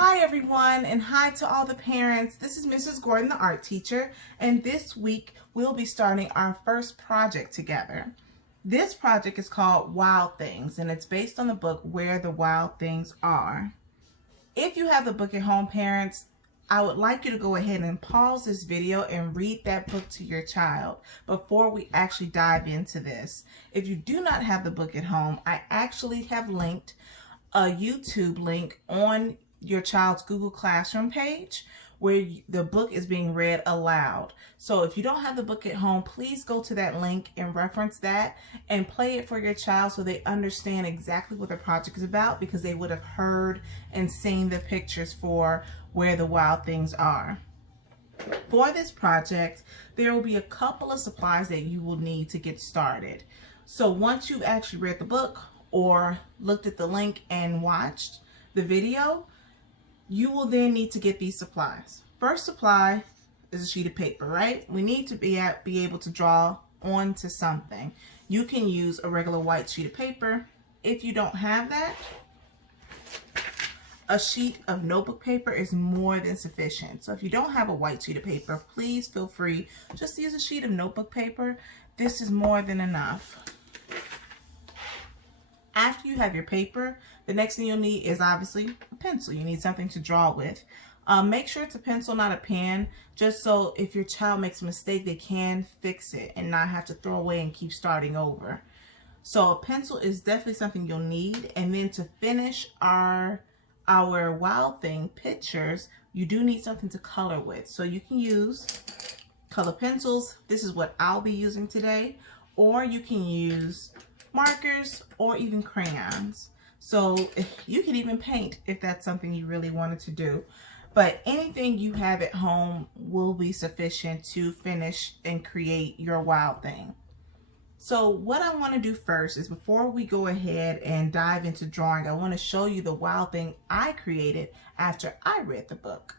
Hi everyone, and hi to all the parents. This is Mrs. Gordon, the art teacher, and this week we'll be starting our first project together. This project is called Wild Things, and it's based on the book Where the Wild Things Are. If you have the book at home, parents, I would like you to go ahead and pause this video and read that book to your child before we actually dive into this. If you do not have the book at home, I actually have linked a YouTube link on your child's Google Classroom page where the book is being read aloud. So if you don't have the book at home, please go to that link and reference that and play it for your child so they understand exactly what the project is about, because they would have heard and seen the pictures for Where the Wild Things Are. For this project, there will be a couple of supplies that you will need to get started. So once you've actually read the book or looked at the link and watched the video, you will then need to get these supplies. First supply is a sheet of paper, right? We need to be able to draw onto something. You can use a regular white sheet of paper. If you don't have that, a sheet of notebook paper is more than sufficient. So if you don't have a white sheet of paper, please feel free just to use a sheet of notebook paper. This is more than enough. After you have your paper, the next thing you'll need is obviously a pencil. You need something to draw with. Make sure it's a pencil, not a pen, just so if your child makes a mistake, they can fix it and not have to throw away and keep starting over. So a pencil is definitely something you'll need. And then to finish our Wild Thing pictures, you do need something to color with. So you can use color pencils. This is what I'll be using today. Or you can use markers or even crayons. So you can even paint if that's something you really wanted to do. But anything you have at home will be sufficient to finish and create your Wild Thing. So what I want to do first is, before we go ahead and dive into drawing, I want to show you the Wild Thing I created after I read the book.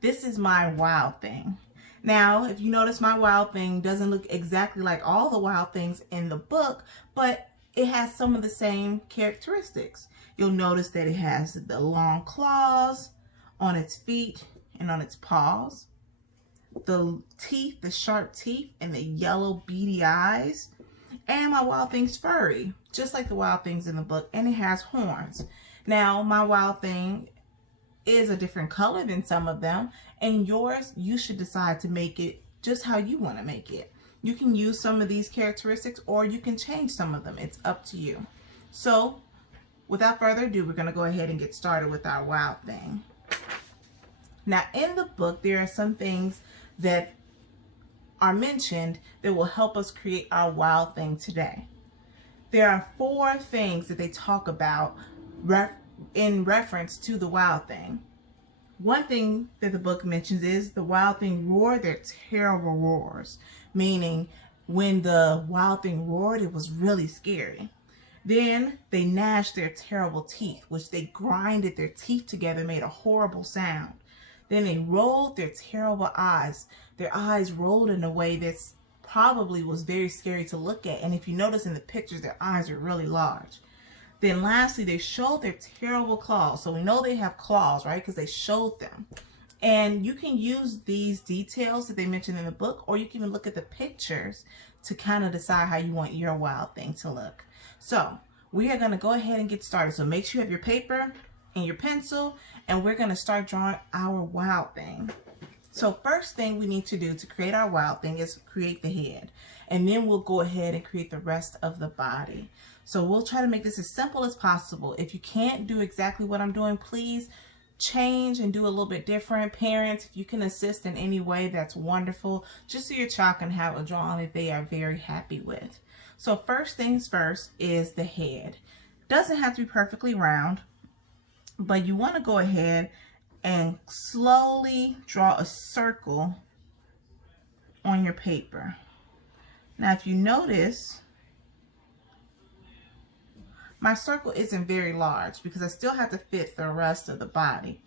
This is my Wild Thing. Now, if you notice, my Wild Thing doesn't look exactly like all the wild things in the book, but it has some of the same characteristics. You'll notice that it has the long claws on its feet and on its paws, the teeth, the sharp teeth, and the yellow beady eyes. And my Wild Thing's furry, just like the wild things in the book, and it has horns. Now, my Wild Thing is a different color than some of them, and yours, you should decide to make it just how you want to make it. You can use some of these characteristics, or you can change some of them. It's up to you. So without further ado, we're going to go ahead and get started with our Wild Thing. Now, in the book, there are some things that are mentioned that will help us create our Wild Thing today. There are 4 things that they talk about in reference to the Wild Thing. One thing that the book mentions is the Wild Thing roared their terrible roars, meaning when the Wild Thing roared, it was really scary. Then they gnashed their terrible teeth, which they grinded their teeth together, made a horrible sound. Then they rolled their terrible eyes. Their eyes rolled in a way that probably was very scary to look at. And if you notice in the pictures, their eyes are really large. Then lastly, they showed their terrible claws. So we know they have claws, right? Because they showed them. And you can use these details that they mentioned in the book, or you can even look at the pictures to kind of decide how you want your Wild Thing to look. So we are going to go ahead and get started. So make sure you have your paper and your pencil, and we're going to start drawing our Wild Thing. So first thing we need to do to create our Wild Thing is create the head. And then we'll go ahead and create the rest of the body. So we'll try to make this as simple as possible. If you can't do exactly what I'm doing, please change and do a little bit different. Parents, if you can assist in any way, that's wonderful. Just so your child can have a drawing that they are very happy with. So first things first is the head. Doesn't have to be perfectly round, but you want to go ahead and slowly draw a circle on your paper. Now, if you notice, my circle isn't very large because I still have to fit the rest of the body.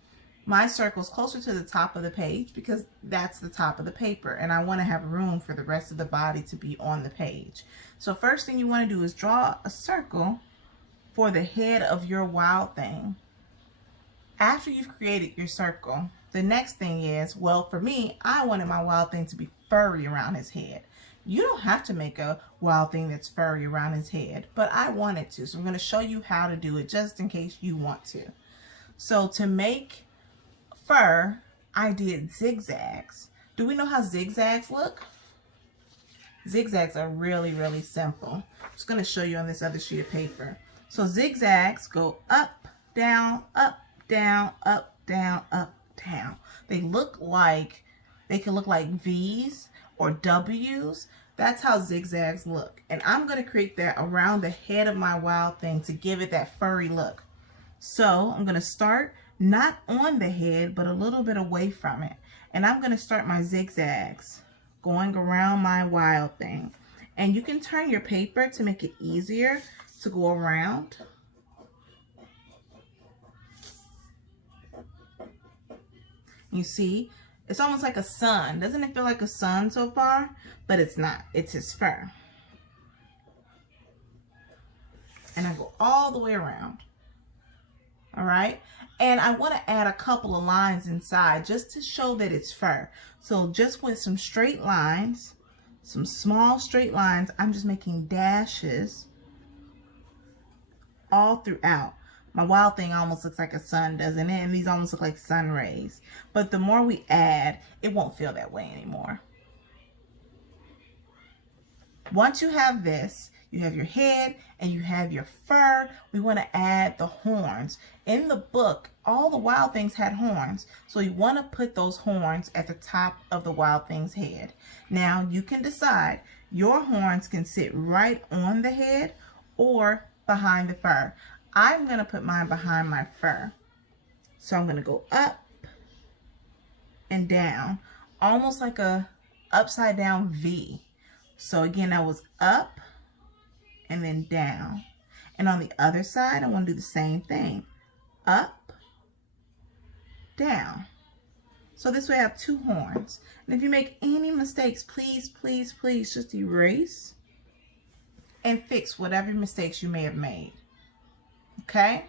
My circle is closer to the top of the page because that's the top of the paper, and I want to have room for the rest of the body to be on the page. So first thing you want to do is draw a circle for the head of your wild thing, after you've created your circle, the next thing is, well, for me, I wanted my wild thing to be furry around his head. You don't have to make a wild thing that's furry around his head, but I wanted to. So I'm going to show you how to do it just in case you want to. So to make fur, I did zigzags. Do we know how zigzags look? Zigzags are really, really simple. I'm just going to show you on this other sheet of paper. So zigzags go up, down, up, down, up, down, up, down. They can look like V's or W's. That's how zigzags look. And I'm going to create that around the head of my wild thing to give it that furry look. So I'm going to start not on the head, but a little bit away from it. And I'm going to start my zigzags going around my wild thing. And you can turn your paper to make it easier to go around. You see, it's almost like a sun. Doesn't it feel like a sun so far? But it's not. It's his fur. And I go all the way around. All right. And I want to add a couple of lines inside just to show that it's fur. So just with some straight lines, some small straight lines, I'm just making dashes all throughout. My wild thing almost looks like a sun, doesn't it? And these almost look like sun rays. But the more we add, it won't feel that way anymore. Once you have this, you have your head and you have your fur, we want to add the horns. In the book, all the wild things had horns. So you want to put those horns at the top of the wild thing's head. Now you can decide, your horns can sit right on the head or behind the fur. I'm going to put mine behind my fur. So I'm going to go up and down, almost like a upside down V. So again, that was up and then down. And on the other side, I want to do the same thing. Up, down. So this way I have two horns. And if you make any mistakes, please, please, please just erase and fix whatever mistakes you may have made. Okay?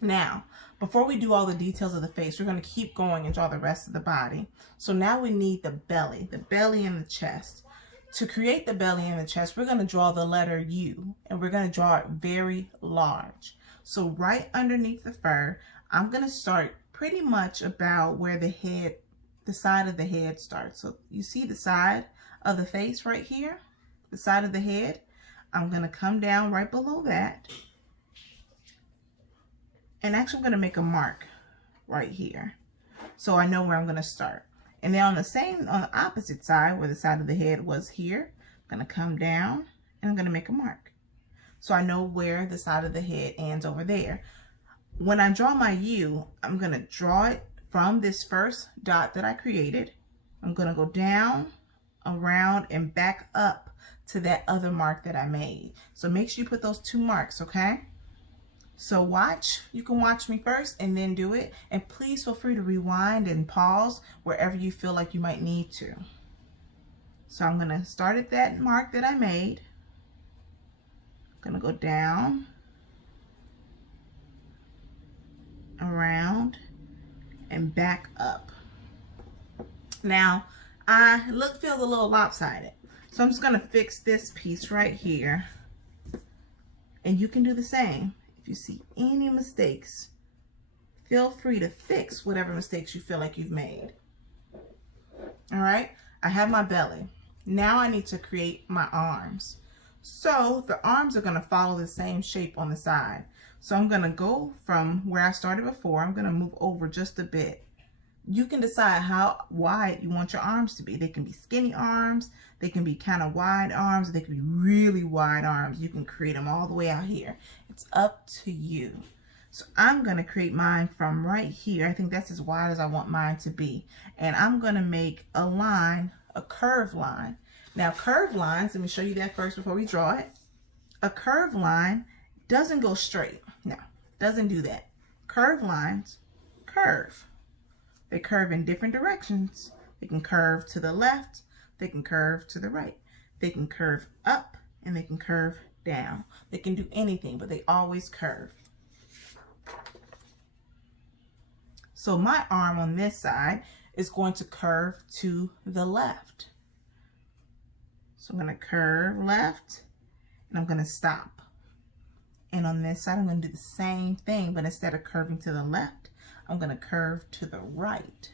Now, before we do all the details of the face, we're going to keep going and draw the rest of the body. So now we need the belly and the chest. To create the belly and the chest, we're going to draw the letter U, and we're going to draw it very large. So right underneath the fur, I'm going to start pretty much about where the head, the side of the head starts. So you see the side of the face right here, the side of the head. I'm going to come down right below that. And actually I'm going to make a mark right here, so I know where I'm going to start. And then on the opposite side, where the side of the head was here, I'm going to come down and I'm going to make a mark. So I know where the side of the head ends over there. When I draw my U, I'm going to draw it from this first dot that I created. I'm going to go down, around, and back up to that other mark that I made. So make sure you put those two marks, okay? So watch, you can watch me first and then do it. And please feel free to rewind and pause wherever you feel like you might need to. So I'm going to start at that mark that I made. I'm going to go down, around, and back up. Now, feels a little lopsided. So I'm just going to fix this piece right here. And you can do the same. If you see any mistakes, feel free to fix whatever mistakes you feel like you've made. All right, I have my belly. Now I need to create my arms. So the arms are going to follow the same shape on the side. So I'm going to go from where I started before. I'm going to move over just a bit. You can decide how wide you want your arms to be. They can be skinny arms. They can be kind of wide arms. They can be really wide arms. You can create them all the way out here. It's up to you. So I'm going to create mine from right here. I think that's as wide as I want mine to be. And I'm going to make a line, a curved line. Now, curved lines, let me show you that first before we draw it. A curved line doesn't go straight. No, doesn't do that. Curved lines curve. They curve in different directions. They can curve to the left. They can curve to the right. They can curve up and they can curve down. They can do anything, but they always curve. So my arm on this side is going to curve to the left. So I'm going to curve left and I'm going to stop. And on this side, I'm going to do the same thing, but instead of curving to the left, I'm going to curve to the right.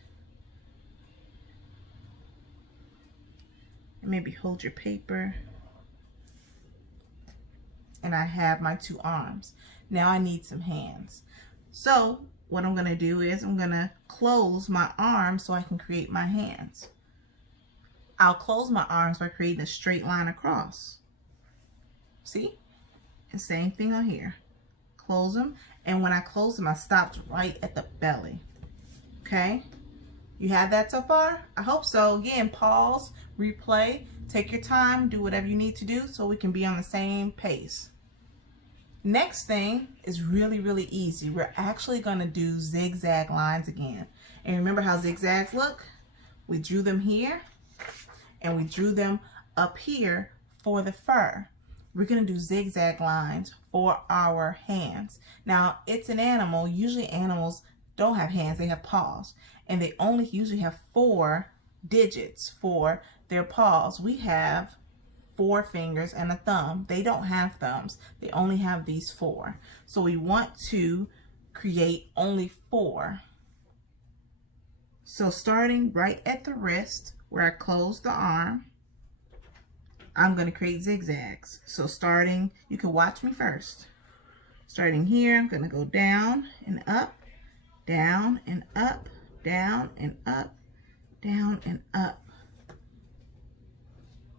And maybe hold your paper. And I have my two arms. Now I need some hands. So what I'm going to do is I'm going to close my arms so I can create my hands. I'll close my arms by creating a straight line across. See? And same thing on here. Close them. And when I close them, I stopped right at the belly. Okay? You have that so far? I hope so. Again, pause, replay, take your time, do whatever you need to do so we can be on the same pace. Next thing is really, really easy. We're actually going to do zigzag lines again. And remember how zigzags look? We drew them here and we drew them up here for the fur. We're going to do zigzag lines for our hands. Now, it's an animal. Usually animals don't have hands, they have paws. And they only usually have 4 digits for their paws. We have 4 fingers and a thumb. They don't have thumbs. They only have these 4. So we want to create only 4. So starting right at the wrist where I close the arm, I'm going to create zigzags. So starting, you can watch me first. Starting here, I'm going to go down and up, down and up, down and up, down and up.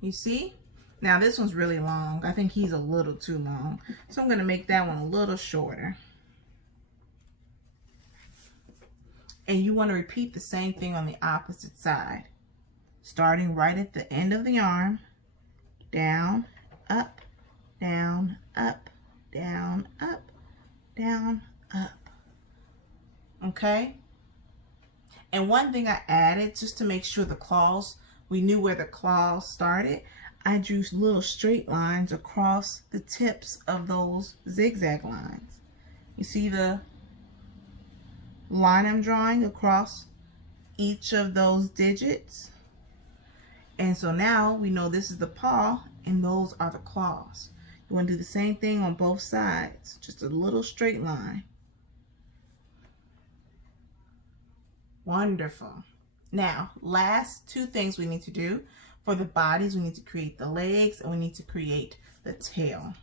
You see? Now this one's really long. I think he's a little too long. So I'm going to make that one a little shorter. And you want to repeat the same thing on the opposite side. Starting right at the end of the arm, down, up, down, up, down, up, down, up. Okay? And one thing I added just to make sure the claws, we knew where the claws started, I drew little straight lines across the tips of those zigzag lines. You see the line I'm drawing across each of those digits? And so now we know this is the paw and those are the claws. You want to do the same thing on both sides, just a little straight line. Wonderful. Now, last 2 things we need to do. For the bodies, we need to create the legs and we need to create the tail.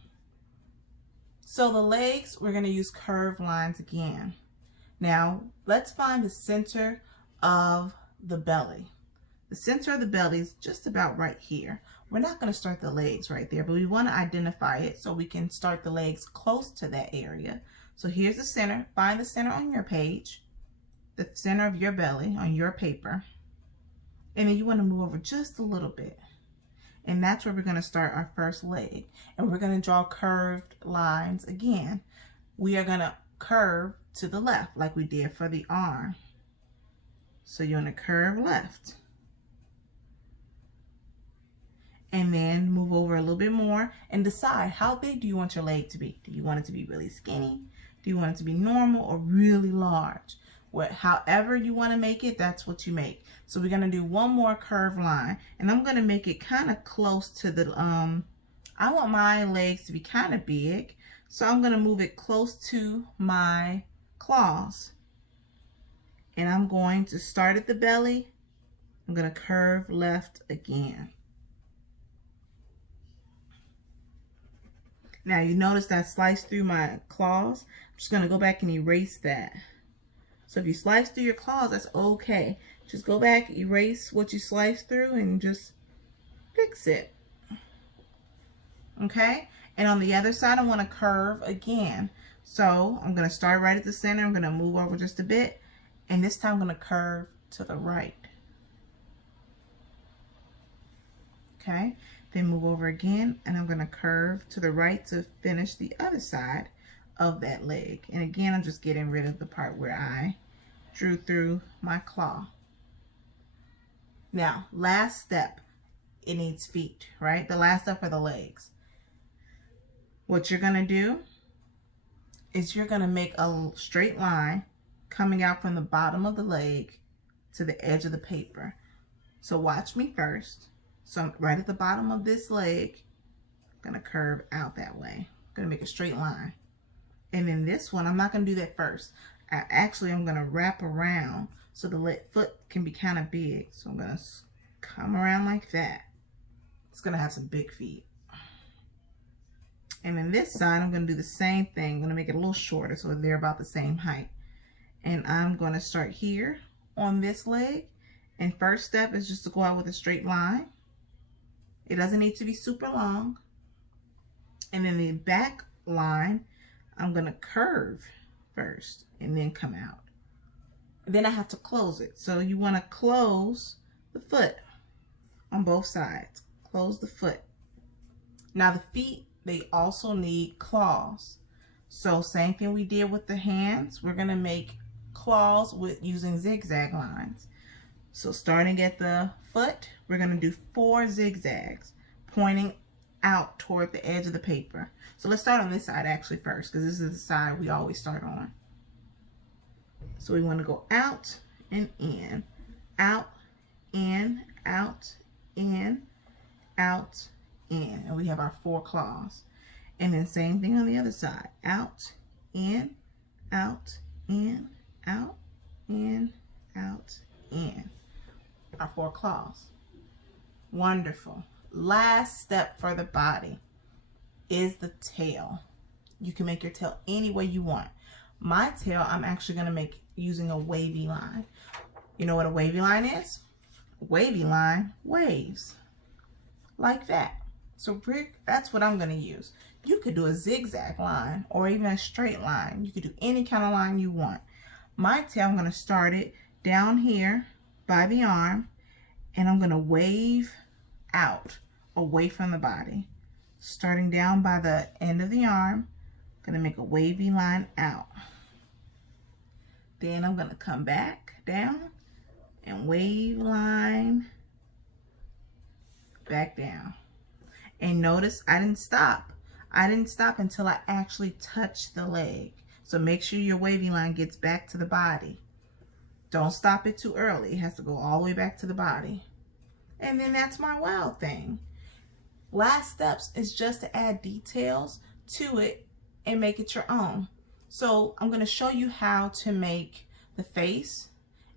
So the legs, we're going to use curved lines again. Now, let's find the center of the belly. The center of the belly is just about right here. We're not going to start the legs right there, but we want to identify it so we can start the legs close to that area. So here's the center. Find the center on your page, the center of your belly on your paper. And then you want to move over just a little bit. And that's where we're going to start our first leg. And we're going to draw curved lines again. We are going to curve to the left like we did for the arm. So you're going to curve left. And then move over a little bit more and decide how big do you want your leg to be. Do you want it to be really skinny? Do you want it to be normal or really large? However you want to make it, that's what you make. So we're going to do one more curved line and I'm going to make it kind of close to the, I want my legs to be kind of big. So I'm going to move it close to my claws. And I'm going to start at the belly. I'm going to curve left again. Now you notice that I sliced through my claws. I'm just going to go back and erase that. So if you slice through your claws, that's okay. Just go back, erase what you sliced through and just fix it. Okay? And on the other side, I want to curve again. So I'm going to start right at the center. I'm going to move over just a bit. And this time I'm going to curve to the right. Okay? Then move over again. And I'm going to curve to the right to finish the other side of that leg. And again, I'm just getting rid of the part where I drew through my claw. Now, last step, it needs feet, right? The last step are the legs. What you're gonna do is you're gonna make a straight line coming out from the bottom of the leg to the edge of the paper. So watch me first. So I'm right at the bottom of this leg, I'm gonna curve out that way. I'm gonna make a straight line. And then this one, I'm not gonna do that first. I'm gonna wrap around so the foot can be kind of big. So I'm gonna come around like that. It's gonna have some big feet. And then this side, I'm gonna do the same thing. I'm gonna make it a little shorter so they're about the same height. And I'm gonna start here on this leg. And first step is just to go out with a straight line. It doesn't need to be super long. And then the back line, I'm gonna curve first and then come out. Then I have to close it. So you wanna close the foot on both sides. Close the foot. Now the feet, they also need claws. So same thing we did with the hands, we're gonna make claws with using zigzag lines. So starting at the foot, we're gonna do 4 zigzags pointing out toward the edge of the paper. So let's start on this side actually first, because this is the side we always start on. So we want to go out and in, out, in, out, in, out, in. And we have our 4 claws. And then same thing on the other side. Out, in, out, in, out, in, out, in. Our 4 claws. Wonderful. Last step for the body is the tail. You can make your tail any way you want. My tail, I'm actually going to make using a wavy line. You know what a wavy line is? A wavy line waves like that. So that's what I'm going to use. You could do a zigzag line or even a straight line. You could do any kind of line you want. My tail, I'm going to start it down here by the arm, and I'm going to wave out away from the body. Starting down by the end of the arm, I'm going to make a wavy line out. Then I'm going to come back down and wave line back down. And notice I didn't stop. I didn't stop until I actually touched the leg. So make sure your wavy line gets back to the body. Don't stop it too early. It has to go all the way back to the body. And then that's my wild thing. Last steps is just to add details to it and make it your own. So I'm going to show you how to make the face.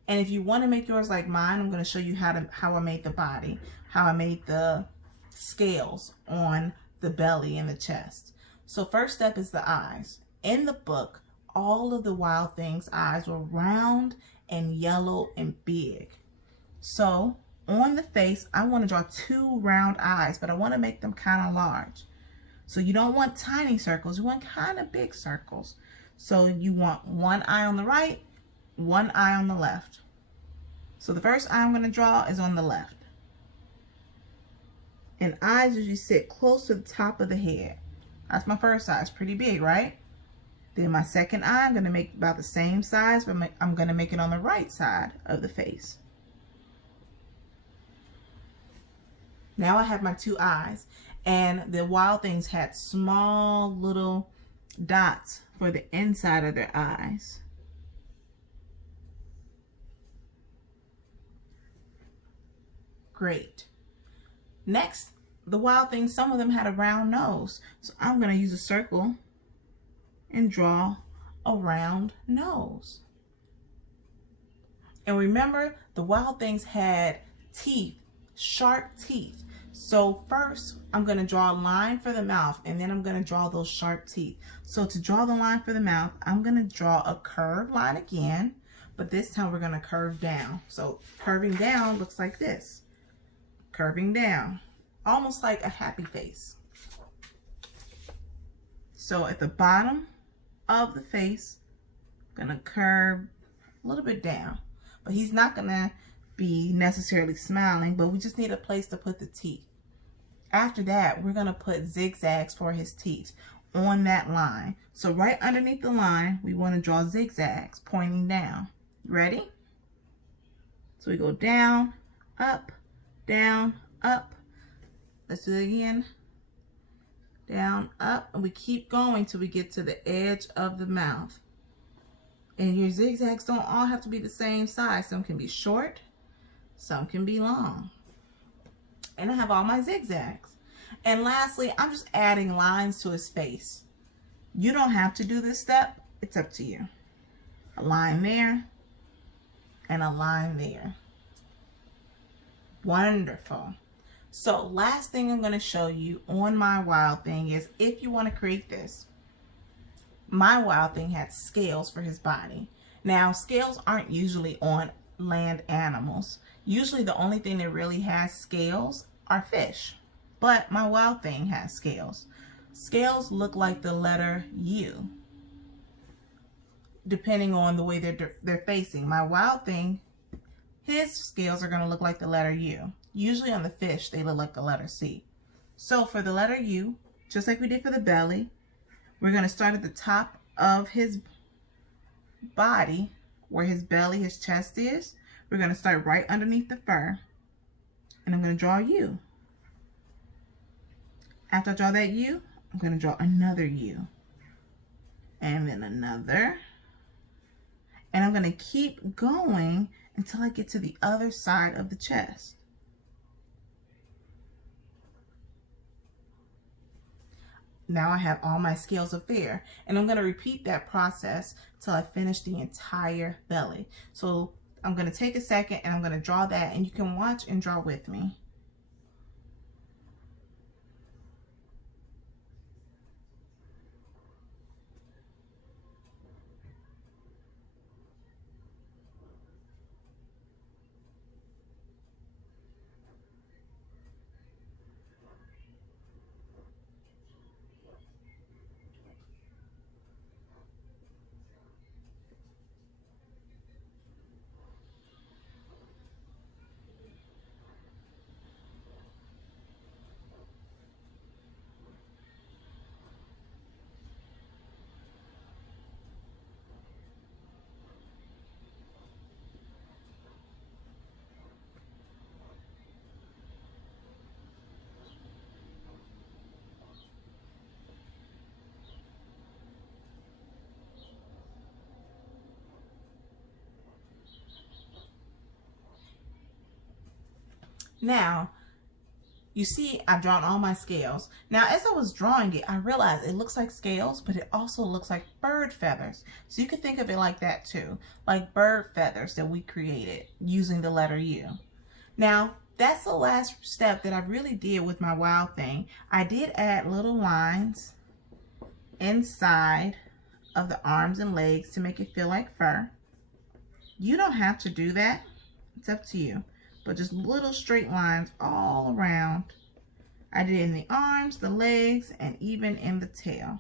And if you want to make yours like mine, I'm going to show you how I made the body, how I made the scales on the belly and the chest. So first step is the eyes. In the book, all of the Wild Things' eyes were round and yellow and big. So on the face, I want to draw 2 round eyes, but I want to make them kind of large. So you don't want tiny circles, you want kind of big circles. So you want 1 eye on the right, 1 eye on the left. So the first eye I'm going to draw is on the left. And eyes usually sit close to the top of the head. That's my first eye. It's pretty big, right? Then my second eye, I'm going to make about the same size, but I'm going to make it on the right side of the face. Now I have my 2 eyes, and the Wild Things had small little dots for the inside of their eyes. Great. Next, the Wild Things, some of them had a round nose. So I'm going to use a circle and draw a round nose. And remember, the Wild Things had teeth, sharp teeth. So first, I'm going to draw a line for the mouth, and then I'm going to draw those sharp teeth. So to draw the line for the mouth, I'm going to draw a curved line again, but this time we're going to curve down. So curving down looks like this. Curving down, almost like a happy face. So at the bottom of the face, I'm going to curve a little bit down. But he's not going to be necessarily smiling, but we just need a place to put the teeth. After that, we're going to put zigzags for his teeth on that line. So right underneath the line, we want to draw zigzags pointing down. Ready? So we go down, up, down, up. Let's do it again. down, up, and we keep going till we get to the edge of the mouth. And your zigzags don't all have to be the same size. Some can be short, some can be long. And I have all my zigzags. And lastly, I'm just adding lines to his face. You don't have to do this step. It's up to you. A line there and a line there. Wonderful. So last thing I'm going to show you on my wild thing is if you want to create this. My wild thing had scales for his body. Now, scales aren't usually on land animals. Usually the only thing that really has scales are fish. But my wild thing has scales. Scales look like the letter U, depending on the way they're facing. My wild thing, his scales are going to look like the letter U. Usually on the fish, they look like the letter C. So for the letter U, just like we did for the belly, we're going to start at the top of his body, where his belly, his chest is. We're going to start right underneath the fur. And I'm going to draw a U. After I draw that U, I'm going to draw another U. And then another. And I'm going to keep going until I get to the other side of the chest. Now I have all my scales up there, and I'm going to repeat that process till I finish the entire belly. So I'm going to take a second and I'm going to draw that, and you can watch and draw with me. Now, you see I've drawn all my scales. Now, as I was drawing it, I realized it looks like scales, but it also looks like bird feathers. So you can think of it like that too, like bird feathers that we created using the letter U. Now, that's the last step that I really did with my wild thing. I did add little lines inside of the arms and legs to make it feel like fur. You don't have to do that. It's up to you. But just little straight lines all around. I did it in the arms, the legs, and even in the tail.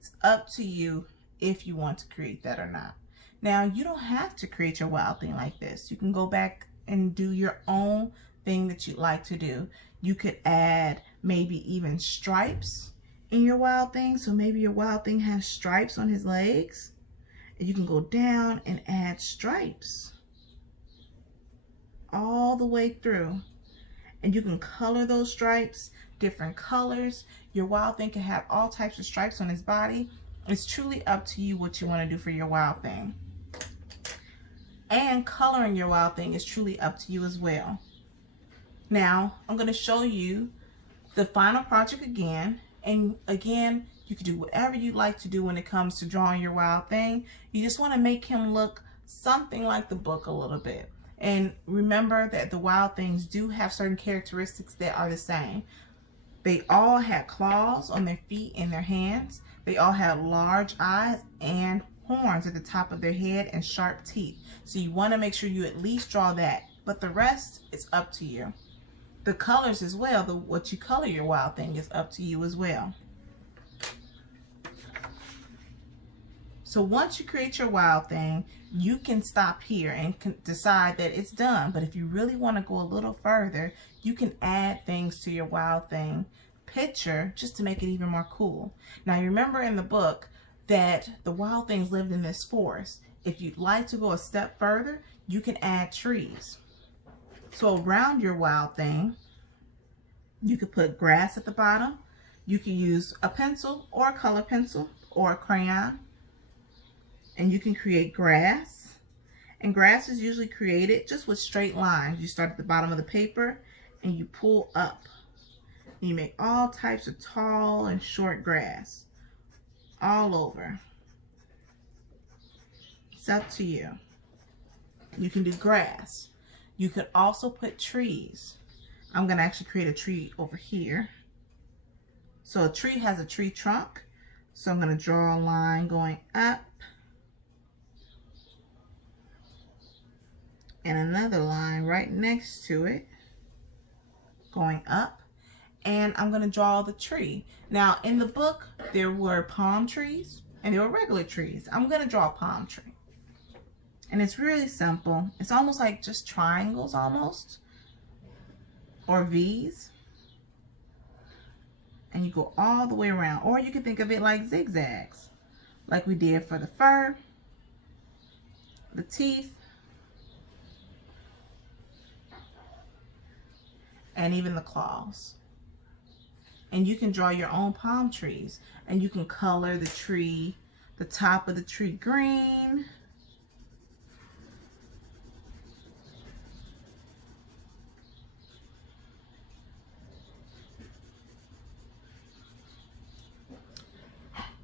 It's up to you if you want to create that or not. Now, you don't have to create your wild thing like this. You can go back and do your own thing that you'd like to do. You could add maybe even stripes in your wild thing. So maybe your wild thing has stripes on his legs. And you can go down and add stripes all the way through, and you can color those stripes different colors. Your wild thing can have all types of stripes on his body. It's truly up to you what you want to do for your wild thing, and coloring your wild thing is truly up to you as well. Now I'm going to show you the final project again, and again you can do whatever you like to do when it comes to drawing your wild thing. You just want to make him look something like the book a little bit. And remember that the wild things do have certain characteristics that are the same. They all had claws on their feet and their hands. They all had large eyes and horns at the top of their head and sharp teeth. So you want to make sure you at least draw that. But the rest is up to you. The colors as well, what you color your wild thing is up to you as well. So once you create your wild thing, you can stop here and decide that it's done. But if you really want to go a little further, you can add things to your wild thing picture just to make it even more cool. Now, you remember in the book that the wild things lived in this forest. If you'd like to go a step further, you can add trees. So around your wild thing, you could put grass at the bottom. You can use a pencil or a color pencil or a crayon, and you can create grass. And grass is usually created just with straight lines. You start at the bottom of the paper and you pull up. And you make all types of tall and short grass all over. It's up to you. You can do grass. You could also put trees. I'm going to actually create a tree over here. So a tree has a tree trunk. So I'm going to draw a line going up. And another line right next to it going up. And I'm going to draw the tree. Now in the book there were palm trees and there were regular trees. I'm going to draw a palm tree. And it's really simple. It's almost like just triangles almost, or V's. And you go all the way around. Or you can think of it like zigzags, like we did for the fur, the teeth, and even the claws. And you can draw your own palm trees. And you can color the tree, the top of the tree green.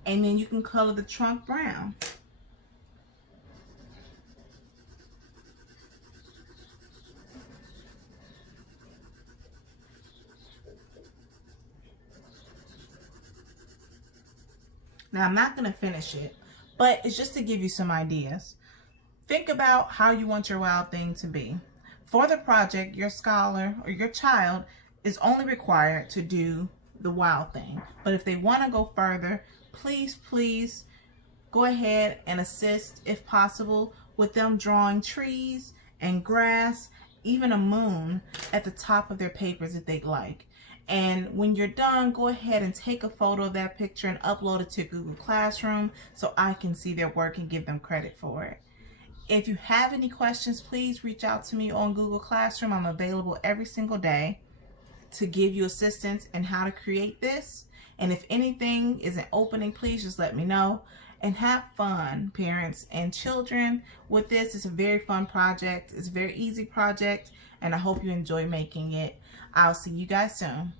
And then you can color the trunk brown. Now I'm not going to finish it, but it's just to give you some ideas. Think about how you want your wild thing to be. For the project, your scholar or your child is only required to do the wild thing. But if they want to go further, please go ahead and assist, if possible, with them drawing trees and grass, even a moon at the top of their papers if they'd like. And when you're done, go ahead and take a photo of that picture and upload it to Google Classroom so I can see their work and give them credit for it. If you have any questions, please reach out to me on Google Classroom. I'm available every single day to give you assistance in how to create this. And if anything isn't opening, please just let me know. And have fun, parents and children, with this. It's a very fun project. It's a very easy project, and I hope you enjoy making it. I'll see you guys soon.